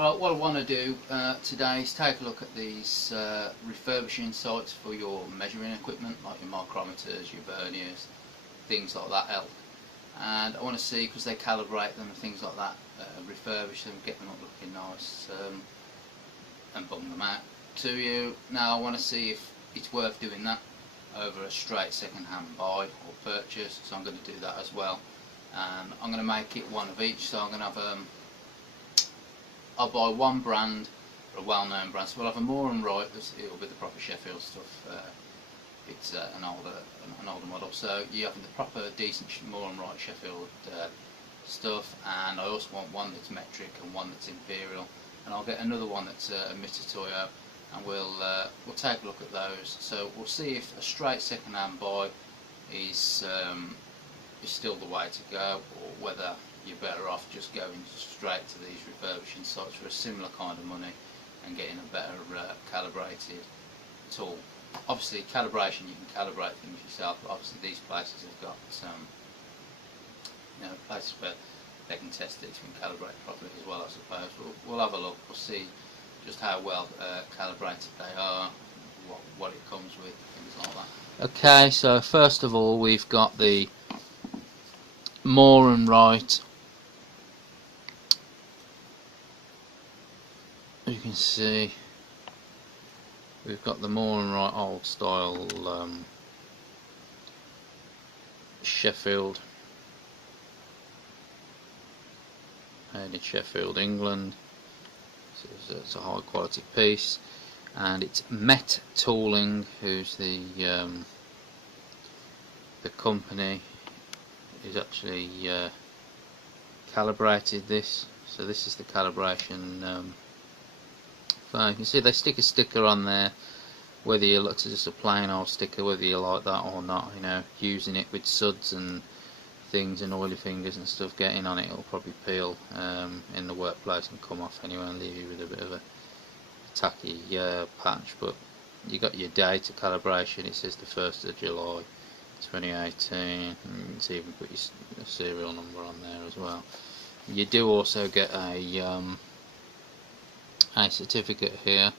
Alright, what I want to do today is take a look at these refurbishing sites for your measuring equipment, like your micrometers, your verniers, things like that, and I want to see, because they calibrate them and things like that, refurbish them, get them up looking nice, and bung them out to you. Now I want to see if it's worth doing that over a straight second-hand buy or purchase, so I'm going to do that as well. And I'm going to make it one of each, so I'm going to have I'll buy one brand, or a well-known brand. So we'll have a Moore and Wright. It'll be the proper Sheffield stuff. It's an older model. So you have the proper, decent Moore and Wright Sheffield stuff. And I also want one that's metric and one that's imperial. And I'll get another one that's a Mitutoyo, and we'll take a look at those. So we'll see if a straight second-hand buy is still the way to go, or whether you're better off just going straight to these refurbishing sites for a similar kind of money and getting a better calibrated tool. Obviously calibration, you can calibrate things yourself, but obviously these places have got places where they can test it and calibrate properly as well, I suppose. We'll have a look, we'll see just how well calibrated they are, what it comes with, things like that. Okay, so first of all we've got the Moore and Wright. You can see we've got the Moore and Wright old style Sheffield, made in Sheffield, England. So it's a high quality piece, and it's Met Tooling, who's the company who's actually calibrated this. So this is the calibration. So you can see they stick a sticker on there, whether you look at just a plain old sticker, whether you like that or not. You know, using it with suds and things and oily fingers and stuff getting on it, it'll probably peel in the workplace and come off anyway and leave you with a bit of a tacky patch. But you got your date of calibration. It says the 1st of July 2018, and you can see even put your serial number on there as well. You do also get a certificate here.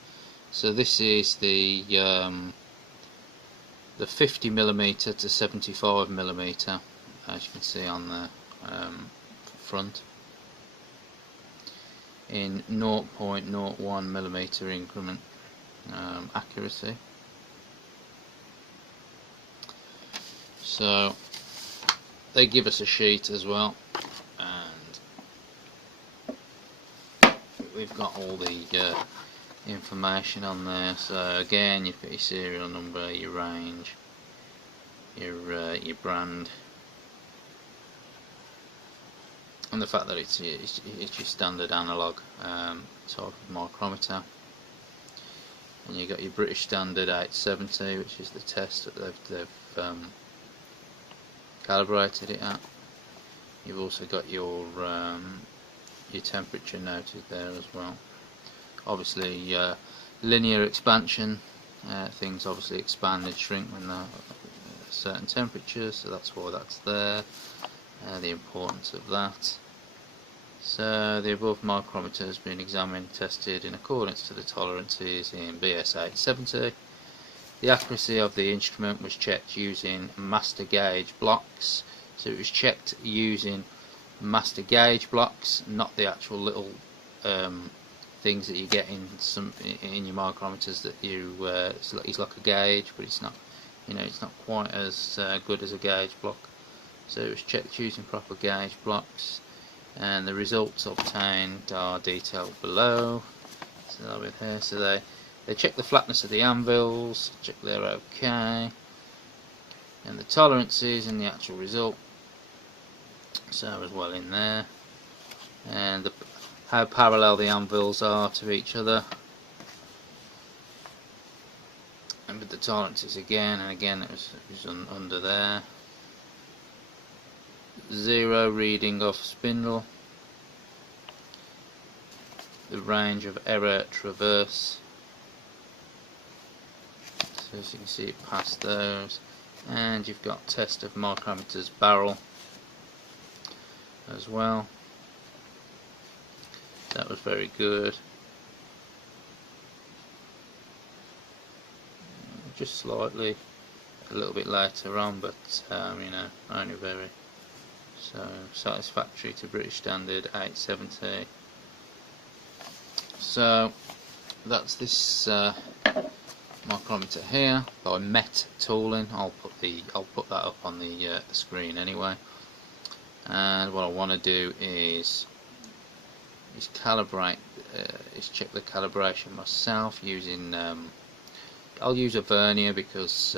So this is the 50mm to 75mm, as you can see on the front, in 0.01mm increment accuracy. So they give us a sheet as well, and we've got all the information on there. So again, you've got your serial number, your range, your brand, and the fact that it's your standard analog type of micrometer. And you've got your British Standard 870, which is the test that they've calibrated it at. You've also got your temperature noted there as well. Obviously linear expansion, things obviously expand and shrink when they're at certain temperatures, so that's why that's there, the importance of that. So the above micrometer has been examined and tested in accordance to the tolerances in BS 870. The accuracy of the instrument was checked using master gauge blocks. So it was checked using master gauge blocks, not the actual little things that you get in your micrometers that you it's like a gauge, but it's not, it's not quite as good as a gauge block. So it was checked using proper gauge blocks, and the results obtained are detailed below. So they'll be here. So they check the flatness of the anvils, check they're okay, and the tolerances and the actual result. So as well in there, and how parallel the anvils are to each other, and with the tolerances again and again, it was under there. 0 reading of spindle, the range of error traverse, so as you can see it passed those, and you've got test of micrometers barrel as well. That was very good. Just slightly, a little bit later on, but you know, only very. So satisfactory to British standard, 870. So that's this micrometer here by Met Tooling. I'll put that up on the screen anyway. And what I want to do is calibrate, check the calibration myself using. I'll use a vernier because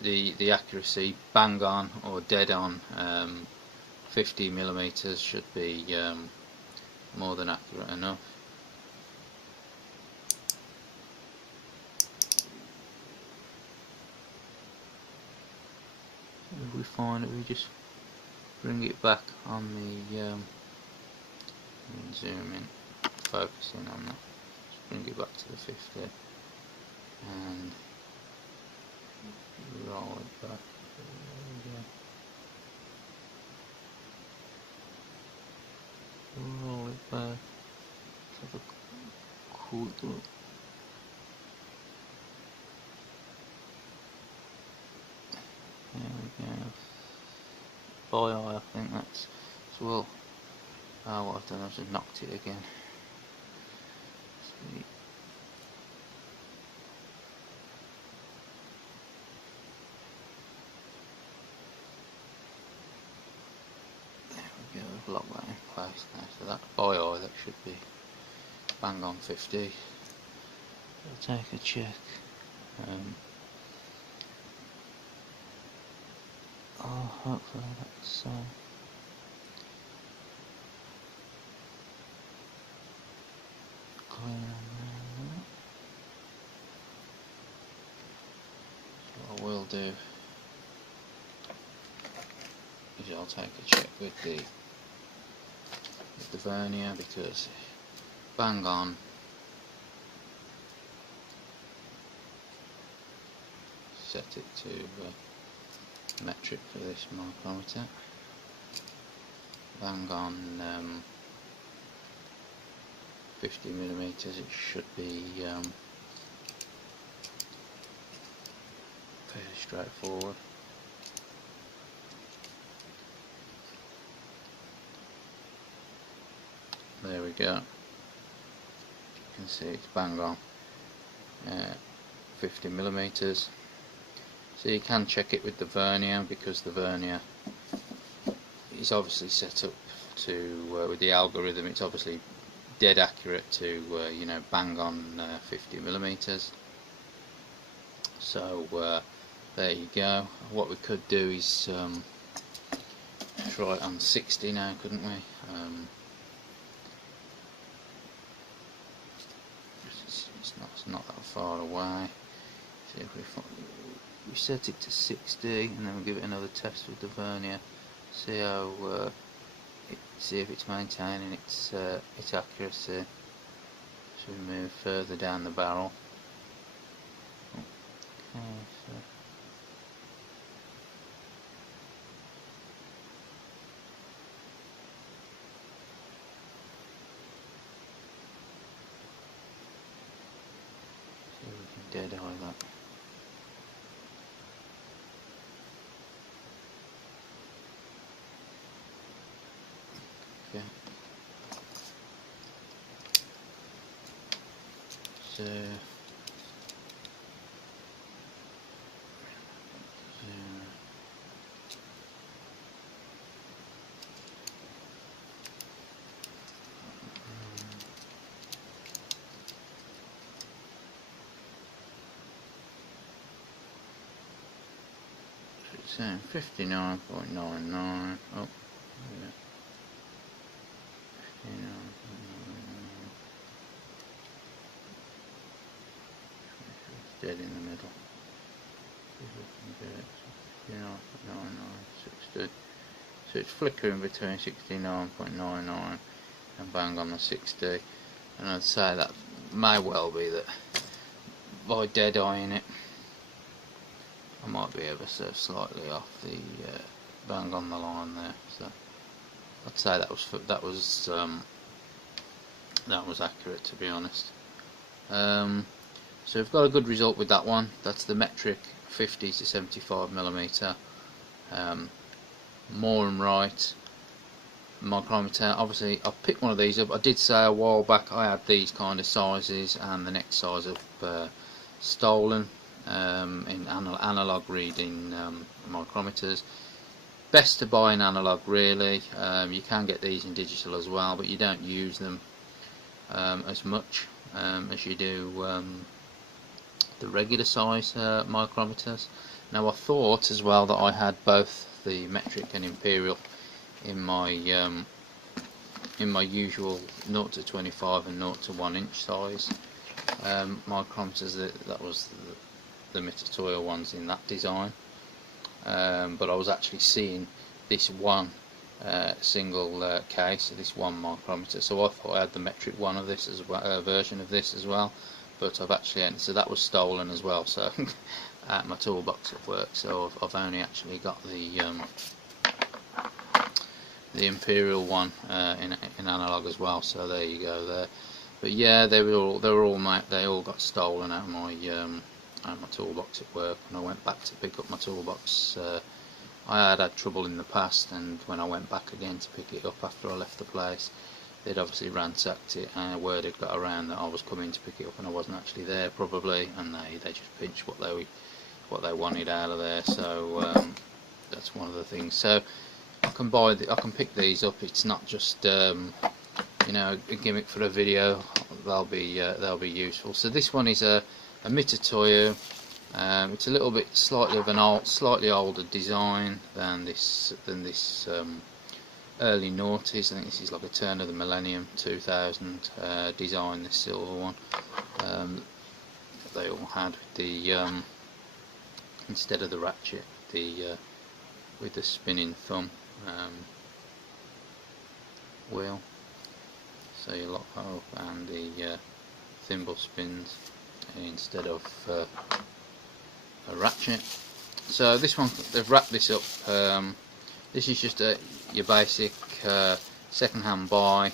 the accuracy bang on or dead on. 50mm should be more than accurate enough. If we find it, we just bring it back on the zoom in, focusing on that. Just bring it back to the 50 and roll it back. Roll it back. Have a quick look. There we go. By eye, I think that's as well. Oh, what I've done, I've just knocked it again. See. There we go, I've locked that in place now. So that by eye, that should be bang on 50. I'll take a check. Oh, hopefully that's clear on there. So what I will do is I'll take a check with the vernier, because bang on. Set it to metric for this micrometer. Bang on 50mm. It should be fairly straightforward. There we go. You can see it's bang on 50mm. So you can check it with the vernier, because the vernier is obviously set up to with the algorithm. It's obviously dead accurate to you know, bang on 50mm. So there you go. What we could do is try it on 60 now, couldn't we? It's not that far away. See if we set it to 60, and then we give it another test with the vernier. See how see if it's maintaining its accuracy. So we move further down the barrel. Okay, so see if we can dead eye that. Okay. So it's saying 59.99. Oh, yeah. 59.99. Dead in the middle. See if we can get it. 59.99, 60. So it's flickering between 69.99 and bang on the 60. And I'd say that may well be that by dead eyeing it, I might be ever so slightly off the bang on the line there. So I'd say that was accurate, to be honest. So we've got a good result with that one. That's the metric 50 to 75mm more and right micrometer. Obviously I've picked one of these up. I did say a while back I had these kind of sizes and the next size up stolen in analog reading micrometers. Best to buy in analog, really. You can get these in digital as well, but you don't use them as much as you do the regular size micrometers. Now I thought as well that I had both the metric and imperial in my usual 0 to 25 and 0 to 1 inch size micrometers. That was the Mitutoyo ones in that design, but I was actually seeing this one single case, this one micrometer, so I thought I had the metric one of this as well, version of this as well, but I've actually, so that was stolen as well, so at my toolbox at work, so I've only actually got the imperial one in analog as well, so there you go there. But yeah, they all got stolen out of my toolbox at work. When I went back to pick up my toolbox, I had trouble in the past, and when I went back again to pick it up after I left the place, they'd obviously ransacked it, and word had got around that I was coming to pick it up and I wasn't actually there probably, and they just pinched what they wanted out of there. So that's one of the things. So I can pick these up. It's not just you know, a gimmick for a video. They'll be useful. So this one is a Mitutoyo. It's a little bit slightly older design than this early noughties. I think this is like a turn of the millennium 2000 design, this silver one that they all had with the instead of the ratchet, with the spinning thumb wheel. So you lock that up, and the thimble spins instead of a ratchet. So this one, they've wrapped this up. This is just your basic second-hand buy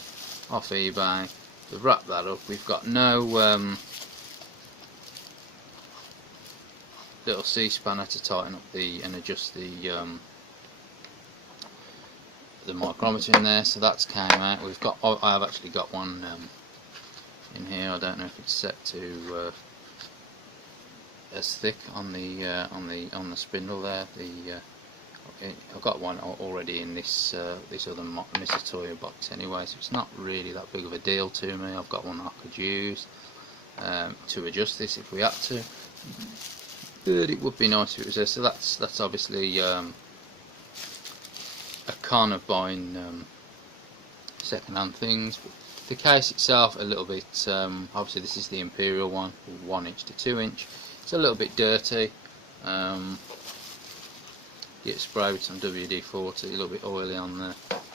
off eBay. We've wrapped that up. We've got no little C-spanner to tighten up and adjust the micrometer in there, so that's came out. I have actually got one in here. I don't know if it's set to as thick on the spindle there. I've got one already in this other Mitutoyo box anyway, so it's not really that big of a deal to me. I've got one I could use to adjust this if we had to, but it would be nice if it was there. So that's obviously a con of buying second-hand things. The case itself a little bit, obviously this is the imperial one, 1 inch to 2 inch. It's a little bit dirty. Get spray with some WD-40, a little bit oily on there.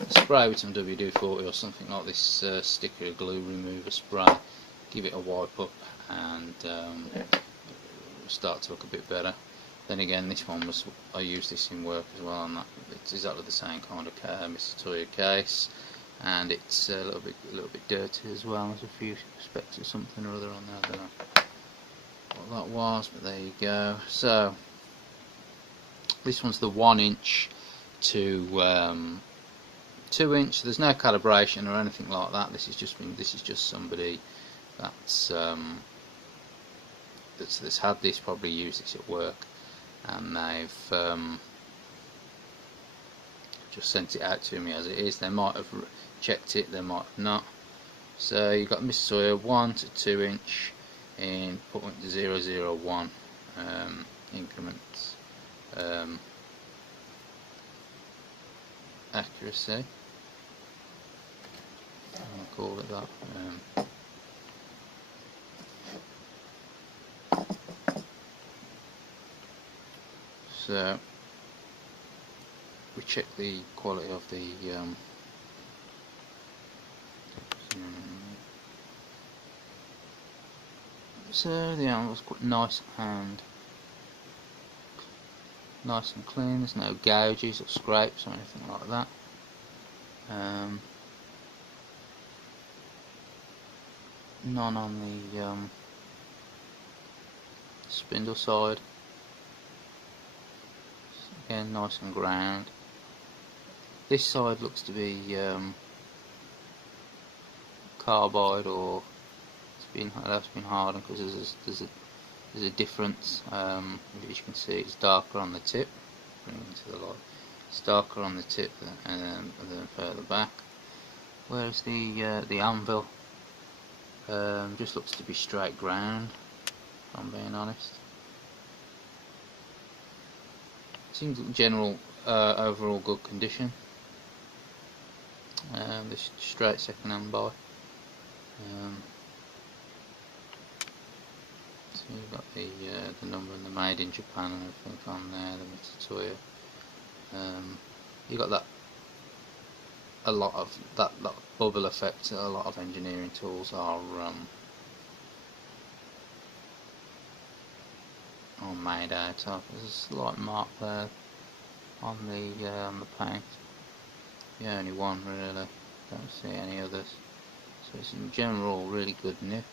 Spray with some WD-40 or something like this sticker glue remover spray. Give it a wipe up, and it'll start to look a bit better. Then again, this one I used this in work as well, and it's exactly the same kind of Mitutoyo case, and it's a little bit dirty as well. There's a few specks of something or other on there. I don't know what that was, but there you go. So this one's the 1 inch to 2 inch. There's no calibration or anything like that. This is just somebody that's had this, probably used this at work, and they've just sent it out to me as it is. They might have checked it, they might have not. So you've got Mitutoyo 1 to 2 inch in 0.001 increments accuracy. I'll call it that. So we check the quality of the so the animal's quite nice and clean. There's no gouges or scrapes or anything like that. None on the spindle side. Again, nice and ground. This side looks to be carbide, or it has been hardened, because there's a difference. As you can see, it's darker on the tip. Bring it into the light. It's darker on the tip and then further back. Whereas the anvil just looks to be straight ground, if I'm being honest. Seems general overall good condition. This straight second hand buy. So you've got the number and the made in Japan and everything on there, the Mitsutsuya. You got a lot of that bubble effect. A lot of engineering tools are made out of. There's a slight mark there on the paint. The only one really. Don't see any others. So it's in general really good nick.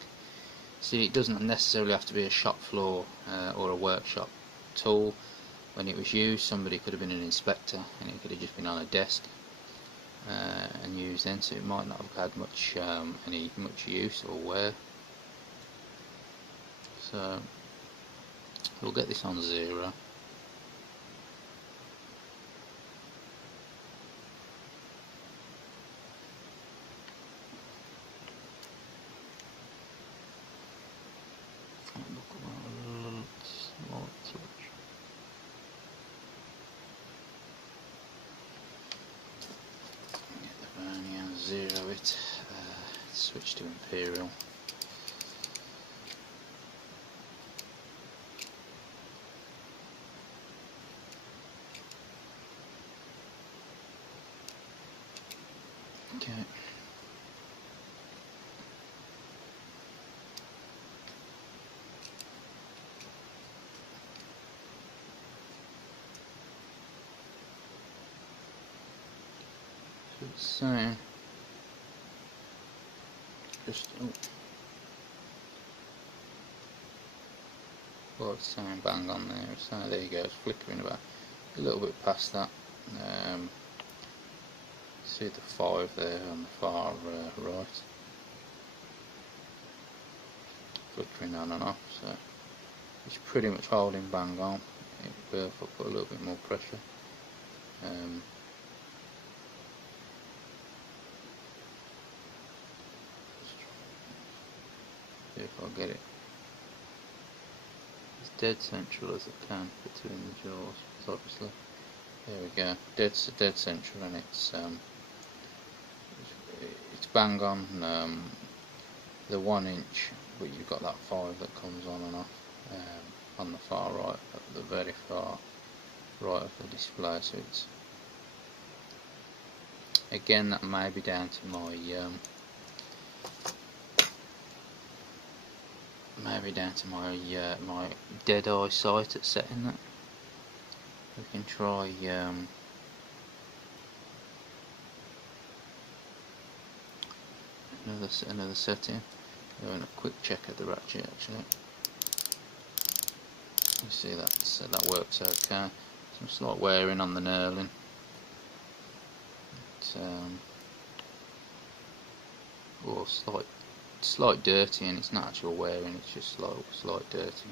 See, it doesn't necessarily have to be a shop floor or a workshop tool. When it was used, somebody could have been an inspector, and it could have just been on a desk and used then, so it might not have had much use or wear. So we'll get this on 0. Zero it, switch to Imperial. Okay. So it's saying just well, it's saying bang on there. So there you go. It's flickering about a little bit past that. See the 5 there on the far right, flickering on and off. So it's pretty much holding bang on. If I put a little bit more pressure. See if I get it as dead central as I can between the jaws. Because obviously, there we go, dead central, and it's bang on the 1 inch, but you've got that 5 that comes on and off on the far right, at the very far right of the display. So it's, again, that may be down to my my dead eye sight at setting that. We can try another setting. Doing a quick check at the ratchet actually. You see that works okay. Some slight wearing on the knurling. Or slight dirty, and it's not actual wearing, it's just slight dirty.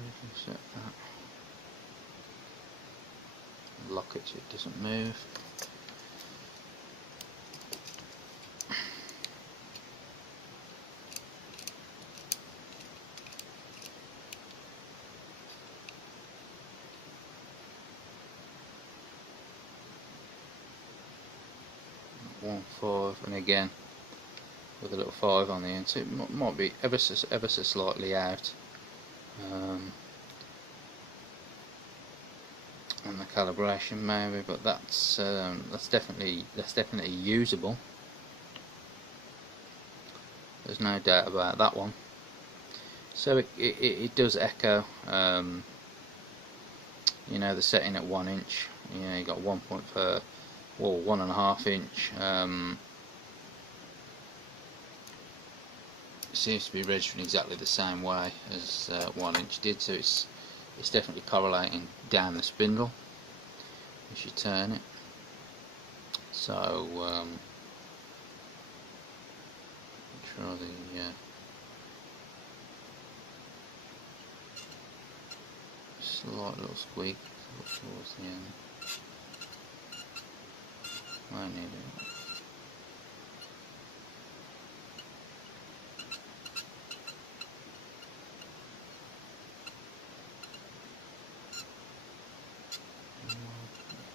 We can set that. Lock it so it doesn't move. One 5, and again with a little 5 on the end, so it might be ever so slightly out. on the calibration maybe, but that's definitely usable. There's no doubt about that one. So it does echo. You know, the setting at 1 inch. You know, you got 1.5 inch. It seems to be registering exactly the same way as 1 inch did, so it's definitely correlating down the spindle as you turn it. So try the slight little squeak towards the end. Won't need it.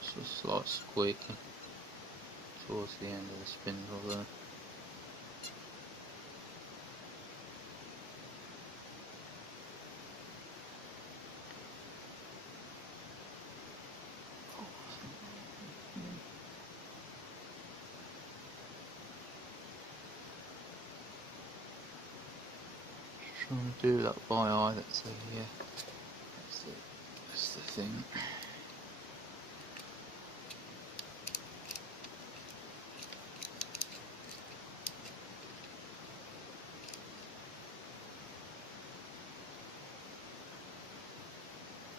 Just a slight squeaking towards the end of the spindle there. Trying to do that by eye, that's the thing.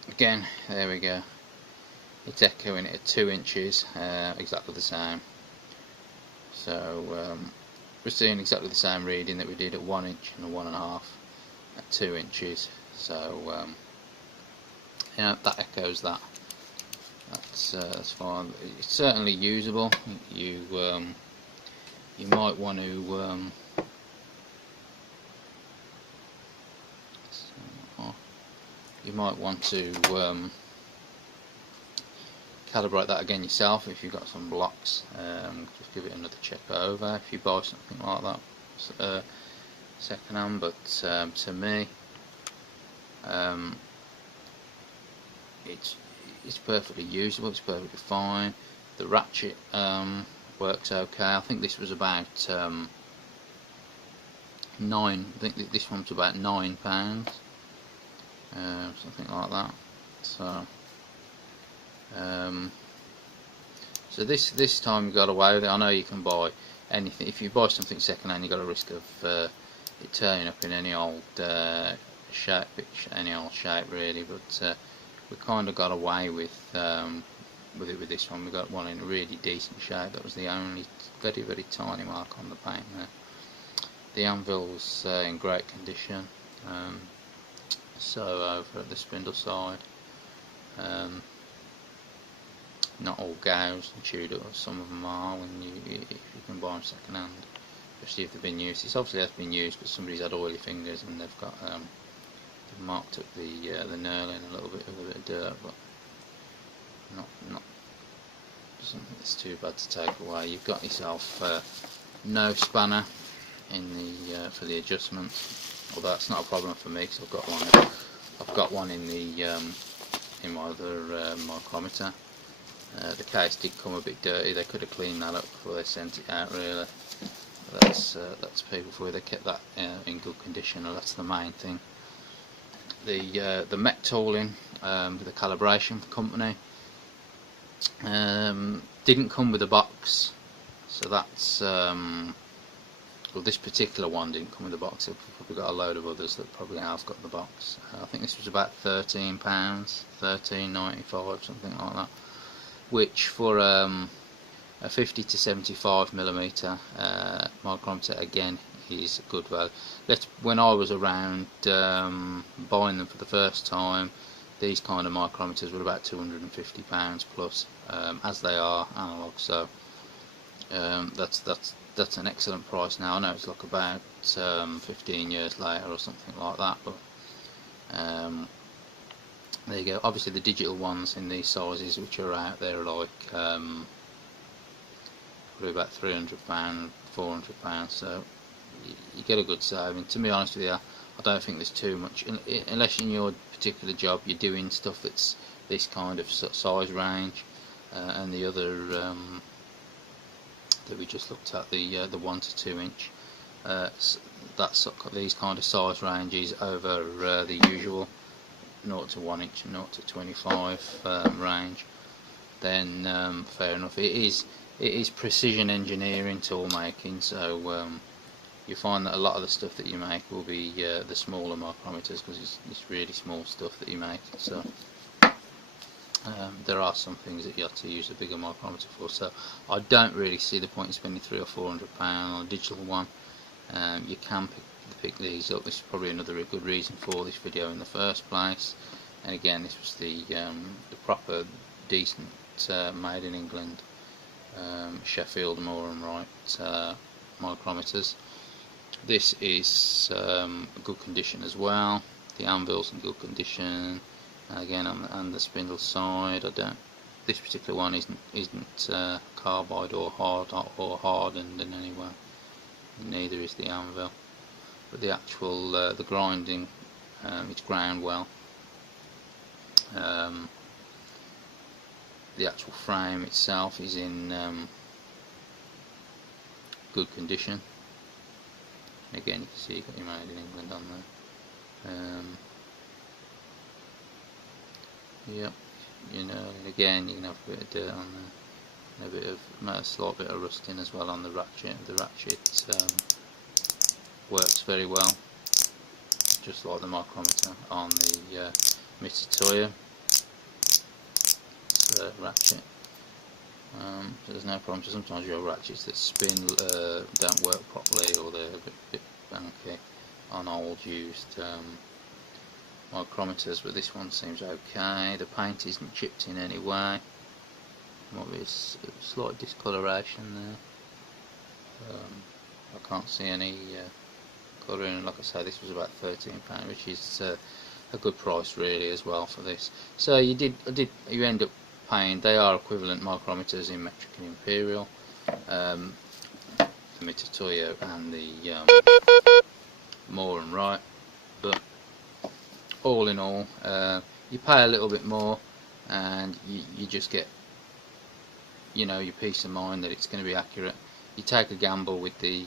Again, there we go. It's echoing it at 2 inches, exactly the same. So we're seeing exactly the same reading that we did at 1 inch and a 1.5 at 2 inches. So you know, that echoes that. That's fine. It's certainly usable. You might want to calibrate that again yourself if you've got some blocks. Just give it another check over if you buy something like that second hand, but to me it's perfectly usable, it's perfectly fine. The ratchet works okay. I think this was about I think this one was about £9, something like that. So so this time you got away with it. I know you can buy anything. If you buy something second hand, you got a risk of it turning up in any old shape, really. But we kind of got away with it with this one. We got one in a really decent shape. That was the only very tiny mark on the paint there. The anvil's in great condition. So over at the spindle side, not all gouged and chewed up. Some of them are if you can buy them second hand, especially if they've been used. It's obviously has been used, but somebody's had oily fingers and they've got they've marked up the knurling a little bit with a bit of dirt, but not doesn't think it's too bad to take away. You've got yourself no spanner in the for the adjustments, although that's not a problem for me because I've got one in the in my other micrometer. The case did come a bit dirty. They could have cleaned that up before they sent it out, really. That's people for you. They kept that in good condition, and that's the main thing. The mech tooling with the calibration company didn't come with a box, so that's well, this particular one didn't come with a box. I've probably got a load of others that probably have got the box. I think this was about £13, £13.95, something like that, which for a 50 to 75mm micrometer again is good value. When I was around buying them for the first time, these kind of micrometers were about £250 plus, as they are analog. So that's an excellent price now. I know it's like about 15 years later or something like that, but there you go. Obviously the digital ones in these sizes which are out there are like probably about £300, £400, so you get a good saving. To be honest with you, I don't think there's too much, unless in your particular job you're doing stuff that's this kind of size range, and the other that we just looked at, the 1 to 2 inch, that's these kind of size ranges over the usual 0 to 1 inch and 0 to 25 range, then fair enough. It is precision engineering tool making, so you find that a lot of the stuff that you make will be the smaller micrometers, because it's really small stuff that you make. So there are some things that you have to use a bigger micrometer for, so I don't really see the point in spending £300 or £400 on a digital one. You can pick these up. This is probably another good reason for this video in the first place. And again, this was the proper, decent, made in England, Sheffield Moore and Wright micrometers. This is good condition as well. The anvil's in good condition. Again, on the spindle side, this particular one isn't carbide or hardened in any way. Neither is the anvil, but the actual the grinding, it's ground well. The actual frame itself is in good condition. And again, you can see you've got your made in England on there. Yep, you know, and again you can have a bit of dirt on there, and a slight bit of rusting as well on the ratchet. The ratchet works very well, just like the micrometer on the Mitutoyo ratchet. So there's no problem. So sometimes you have ratchets that spin don't work properly, or they're a bit funky on old used micrometers, but this one seems okay. The paint isn't chipped in any way. Might be a slight discoloration there. I can't see any colouring, and like I say, this was about £13, which is a good price really as well for this. So you end up paying, they are equivalent micrometers in metric and imperial, the Mitutoyo and the Moore and Wright, but all in all, you pay a little bit more, and you just get, you know, your peace of mind that it's going to be accurate. You take a gamble with the